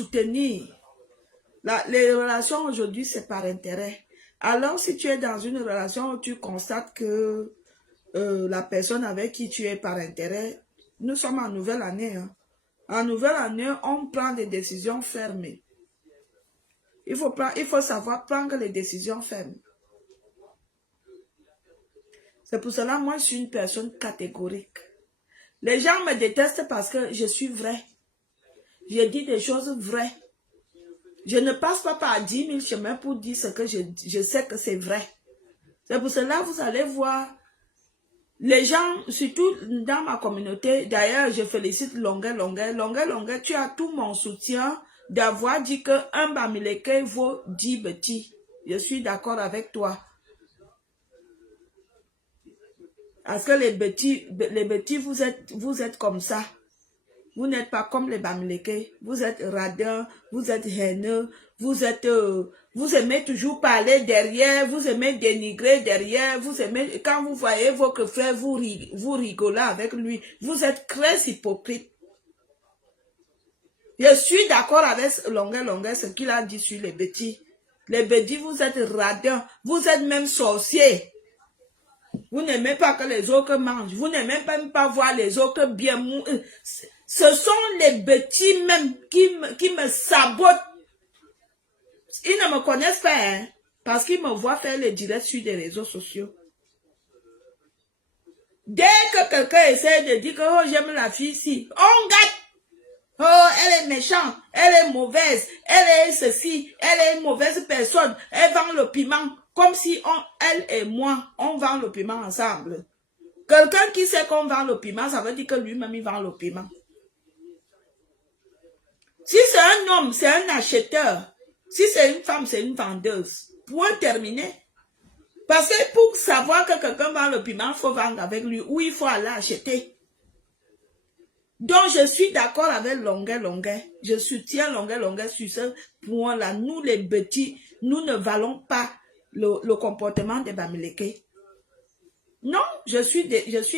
soutenir. Les relations aujourd'hui, c'est par intérêt. Alors, si tu es dans une relation où tu constates que la personne avec qui tu es par intérêt, nous sommes en nouvelle année. Hein. En nouvelle année, on prend des décisions fermées. Il faut savoir prendre les décisions fermes. C'est pour cela, moi, je suis une personne catégorique. Les gens me détestent parce que je suis vraie. Je dis des choses vraies. Je ne passe pas par 10 000 chemins pour dire ce que je sais que c'est vrai. C'est pour cela que vous allez voir les gens, surtout dans ma communauté. D'ailleurs, je félicite Longuet, tu as tout mon soutien d'avoir dit qu'un Bamileke vaut 10 petits. Je suis d'accord avec toi. Parce que les petits, vous êtes comme ça. Vous n'êtes pas comme les Bamileke. Vous êtes radins, vous êtes haineux, vous aimez toujours parler derrière, vous aimez dénigrer derrière, vous aimez, quand vous voyez votre frère, vous rigolez avec lui. Vous êtes très hypocrite. Je suis d'accord avec Longuet, ce qu'il a dit sur les petits. Les petits, vous êtes radins, vous êtes même sorciers. Vous n'aimez pas que les autres mangent. Vous n'aimez même pas voir les autres bien mourir. Ce sont les petits même qui me sabotent. Ils ne me connaissent pas, hein, parce qu'ils me voient faire les directs sur des réseaux sociaux. Dès que quelqu'un essaie de dire que oh, j'aime la fille ici, on gâte. Oh, elle est méchante, elle est mauvaise, elle est ceci, elle est une mauvaise personne, elle vend le piment. Comme si elle et moi, on vend le piment ensemble. Quelqu'un qui sait qu'on vend le piment, ça veut dire que lui-même, il vend le piment. Si c'est un homme, c'est un acheteur. Si c'est une femme, c'est une vendeuse. Point terminé. Parce que pour savoir que quelqu'un vend le piment, il faut vendre avec lui ou il faut aller acheter. Donc, je suis d'accord avec Longuet. Je soutiens Longuet sur ce point-là. Nous, les petits, nous ne valons pas le comportement des Bamileke. Non, je suis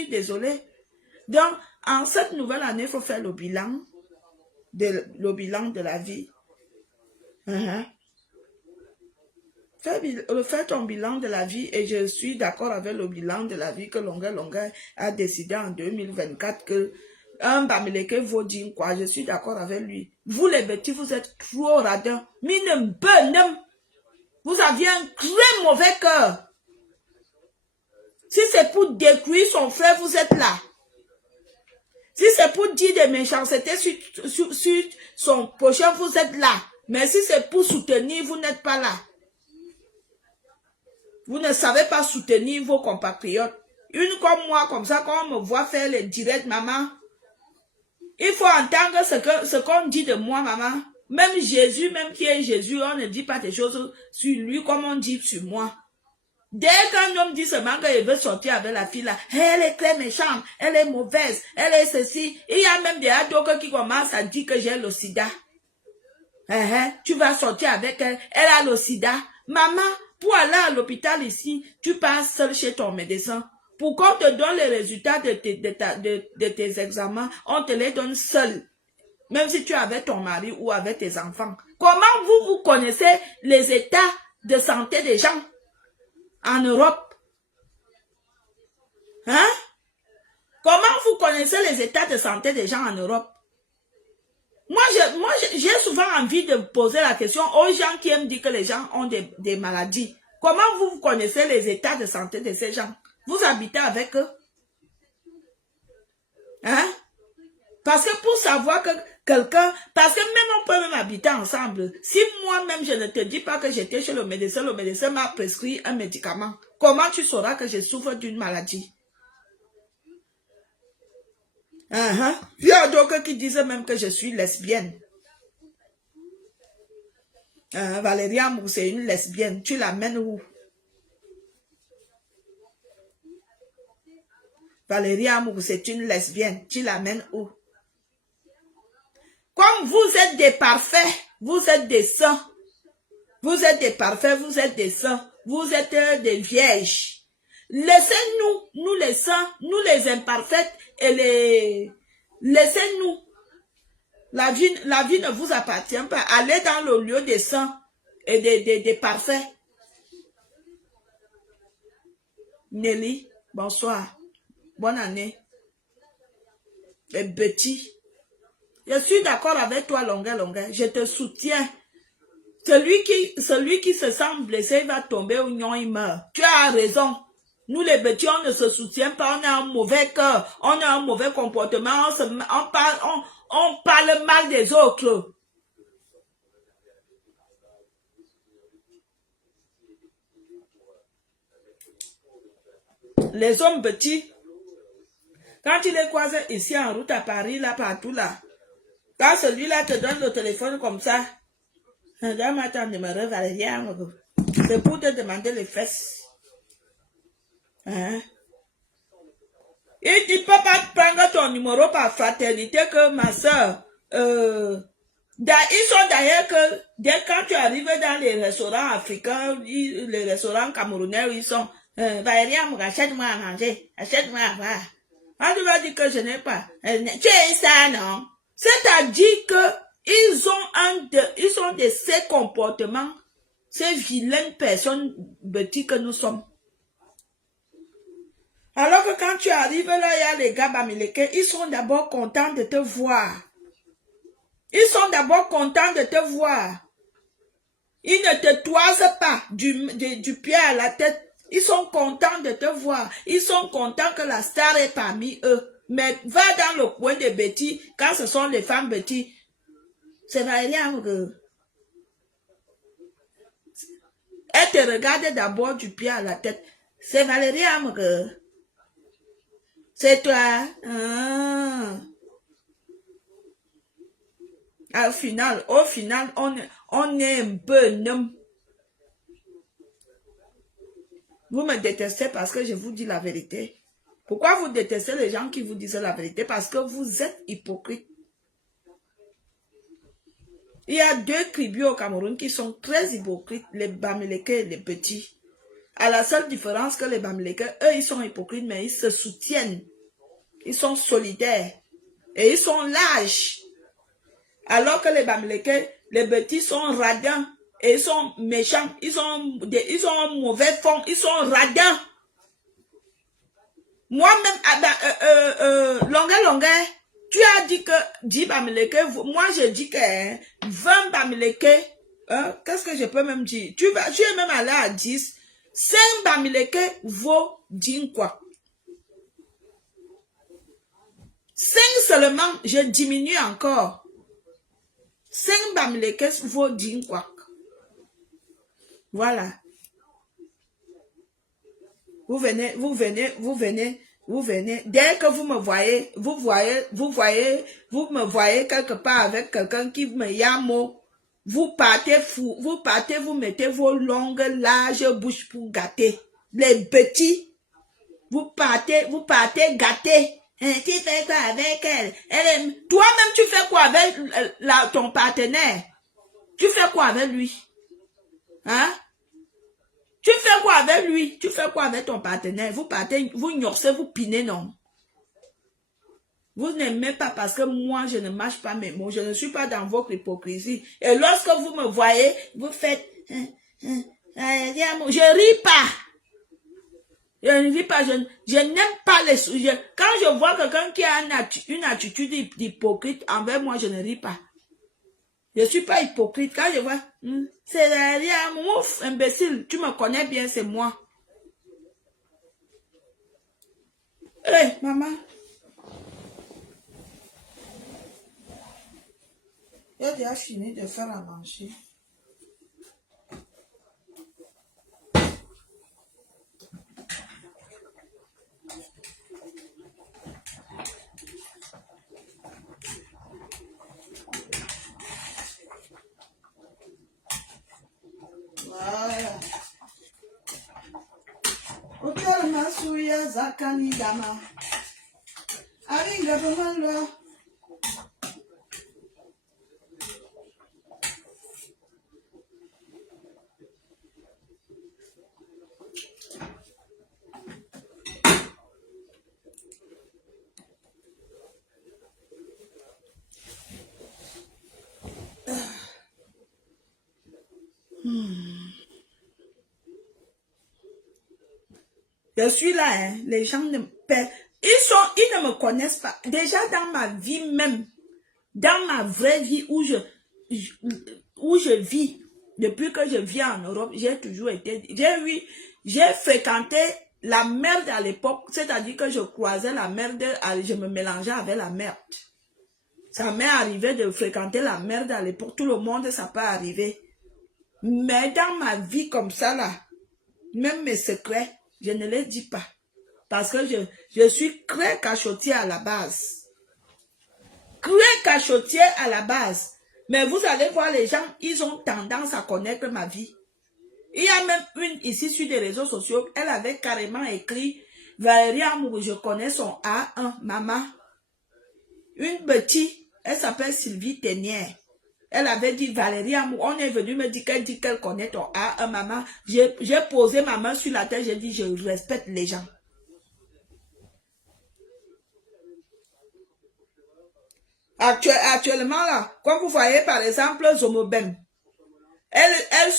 désolée. Donc, en cette nouvelle année, il faut faire le bilan de la vie. Fais ton bilan de la vie et je suis d'accord avec le bilan de la vie que Longuet a décidé en 2024 que un Bamileke vaut dire quoi. Je suis d'accord avec lui. Vous les petits, vous êtes trop radins. Mine benem. Vous aviez un très mauvais cœur. Si c'est pour détruire son frère, vous êtes là. Si c'est pour dire des méchancetés sur son prochain, vous êtes là. Mais si c'est pour soutenir, vous n'êtes pas là. Vous ne savez pas soutenir vos compatriotes. Une comme moi, comme ça, quand on me voit faire les directs, maman, il faut entendre ce qu'on dit de moi, maman. Même Jésus, même qui est Jésus, on ne dit pas des choses sur lui comme on dit sur moi. Dès qu'un homme dit seulement qu'il veut sortir avec la fille là, elle est très méchante, elle est mauvaise, elle est ceci. Il y a même des ados qui commencent à dire que j'ai le sida. Tu vas sortir avec elle, elle a le sida. Maman, pour aller à l'hôpital ici, tu passes seul chez ton médecin. Pour qu'on te donne les résultats de tes examens, on te les donne seul. Même si tu es avec ton mari ou avec tes enfants. Comment vous connaissez les états de santé des gens en Europe? Hein? Comment vous connaissez les états de santé des gens en Europe? Moi, j'ai souvent envie de poser la question aux gens qui aiment dire que les gens ont des maladies. Comment vous connaissez les états de santé de ces gens? Vous habitez avec eux? Hein? Parce que pour savoir que quelqu'un, parce que même on peut même habiter ensemble. Si moi-même je ne te dis pas que j'étais chez le médecin m'a prescrit un médicament. Comment tu sauras que je souffre d'une maladie? Il y a d'autres qui disent même que je suis lesbienne. Valérie Amour, c'est une lesbienne. Tu l'amènes où? Valérie Amour, c'est une lesbienne. Tu l'amènes où? Comme vous êtes des parfaits, vous êtes des saints. Vous êtes des parfaits, vous êtes des saints. Vous êtes des vierges. Laissez-nous, nous les saints, nous les imparfaits et les... Laissez-nous. La vie ne vous appartient pas. Allez dans le lieu des saints et des parfaits. Nelly, bonsoir. Bonne année. Les petits. Je suis d'accord avec toi, longueur. Je te soutiens. Celui qui se sent blessé, il va tomber au nion, il meurt. Tu as raison. Nous, les petits, on ne se soutient pas, on a un mauvais cœur, on a un mauvais comportement, on parle mal des autres. Les hommes petits, quand tu les croises ici en route à Paris, là, partout là, quand celui-là te donne le téléphone comme ça, attends, ne me réveille rien, c'est pour te demander les fesses. Hein? Et tu peux pas prendre ton numéro par fraternité que ma soeur, ils sont d'ailleurs que dès quand tu arrives dans les restaurants africains, les restaurants camerounais, ils sont, Valéria, achète-moi à manger, achète-moi à boire. Ah, tu vas dire que je n'ai pas. Tu es ça, non? C'est-à-dire que ils ont de ces comportements, ces vilaines personnes bêtises que nous sommes. Alors que quand tu arrives là, il y a les gars bamileke, ils sont d'abord contents de te voir. Ils sont d'abord contents de te voir. Ils ne te toisent pas du pied à la tête. Ils sont contents de te voir. Ils sont contents que la star est parmi eux. Mais va dans le coin des bêtis, quand ce sont les femmes bêtis, c'est Valérie Amgue. Elle te regarde d'abord du pied à la tête. C'est Valérie Amgue. C'est toi. Au final, on est un peu numb. Vous me détestez parce que je vous dis la vérité. Pourquoi vous détestez les gens qui vous disent la vérité? Parce que vous êtes hypocrite. Il y a deux tribus au Cameroun qui sont très hypocrites, les Bamileke et les petits. À la seule différence que les Bamileke, eux, ils sont hypocrites, mais ils se soutiennent. Ils sont solidaires. Et ils sont lâches. Alors que les Bamileke, les petits sont radins. Et ils sont méchants. Ils ont un mauvais fond. Ils sont radins. Moi-même, longueur, tu as dit que 10 Bamileke, moi je dis que 20 Bamileke, qu'est-ce que je peux même dire? Tu es même allé à 10. 5 Bamileke vaut 10 quoi. 5 seulement, je diminue encore. 5 Bamileke vaut 10 quoi. Voilà. Vous venez. Dès que vous me voyez, vous me voyez quelque part avec quelqu'un qui me yamo. Vous partez, vous mettez vos longues, larges bouches pour gâter. Les petits, vous partez gâter. Tu fais quoi avec elle? Toi-même, tu fais quoi avec ton partenaire? Tu fais quoi avec lui? Hein? Tu fais quoi avec lui? Tu fais quoi avec ton partenaire? Vous partez, vous ignorez, vous pinez, non? Vous n'aimez pas parce que moi, je ne marche pas mes mots. Je ne suis pas dans votre hypocrisie. Et lorsque vous me voyez, vous faites... Je ris pas. Je ne ris pas. Je n'aime pas les sujets. Quand je vois quelqu'un qui a une attitude hypocrite envers moi, je ne ris pas. Je ne suis pas hypocrite. Quand je vois, c'est rien, ouf, imbécile, tu me connais bien, c'est moi. Hé, maman. J'ai déjà fini de faire à manger. Voilà. Hotel Masuya Zakani Dama. Aringa Bamalo. Je suis là, hein. Les gens ne me ils ne me connaissent pas. Déjà dans ma vie même, dans ma vraie vie où je vis, depuis que je vis en Europe, j'ai toujours été, j'ai fréquenté la merde à l'époque, c'est-à-dire que je croisais la merde, je me mélangeais avec la merde. Ça m'est arrivé de fréquenter la merde à l'époque, tout le monde, ça peut arriver. Mais dans ma vie comme ça, là, même mes secrets, je ne les dis pas. Parce que je suis très cachotier à la base. Très cachotier à la base. Mais vous allez voir, les gens, ils ont tendance à connaître ma vie. Il y a même une ici sur les réseaux sociaux, elle avait carrément écrit « Valérie Amour, je connais son A1, maman. » Une petite, elle s'appelle Sylvie Ténière. Elle avait dit « Valérie Amour, on est venu me dire qu'elle connaît ton A1, maman. » J'ai posé ma main sur la tête, j'ai dit « Je respecte les gens. » Actuellement, là, comme vous voyez, par exemple, Zomobem, elle